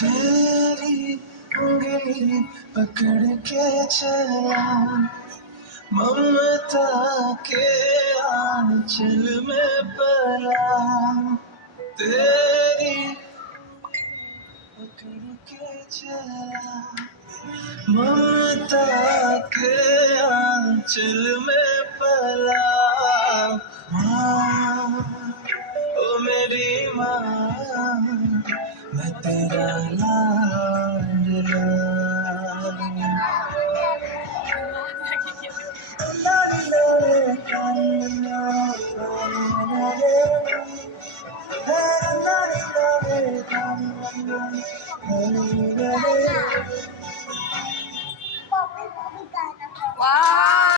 तेरी उंगली पकड़ के चला ममता के आंचल में पला तेरी पकड़ के चला ममता के आंचल में पला माँ ओ मेरी माँ मैं तेरा